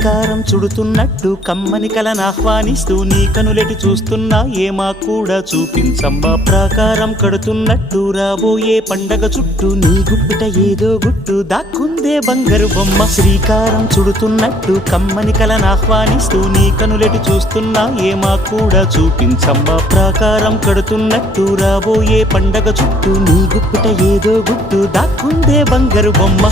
శ్రీకారం చుడుతున్నట్టు కమ్మని కలను ఆహ్వానిస్తూ నీ కనులెటి చూస్తున్నా ఏమా కూడా చూపించమ్మా ప్రాకారం కడుతున్నట్టు రాబోయే పండగ చుట్టూ నీ గుప్పిట ఏదో గుట్టు దాక్కుందే బంగారు బొమ్మ శ్రీకారం చుడుతున్నట్టు కమ్మని కలను ఆహ్వానిస్తూ నీ కనులెటి చూస్తున్నా ఏమా కూడా చూపించమ్మా ప్రాకారం కడుతున్నట్టు రాబోయే పండగ చుట్టూ నీ గుప్పిట ఏదో గుట్టు దాక్కుందే బంగారు బొమ్మ.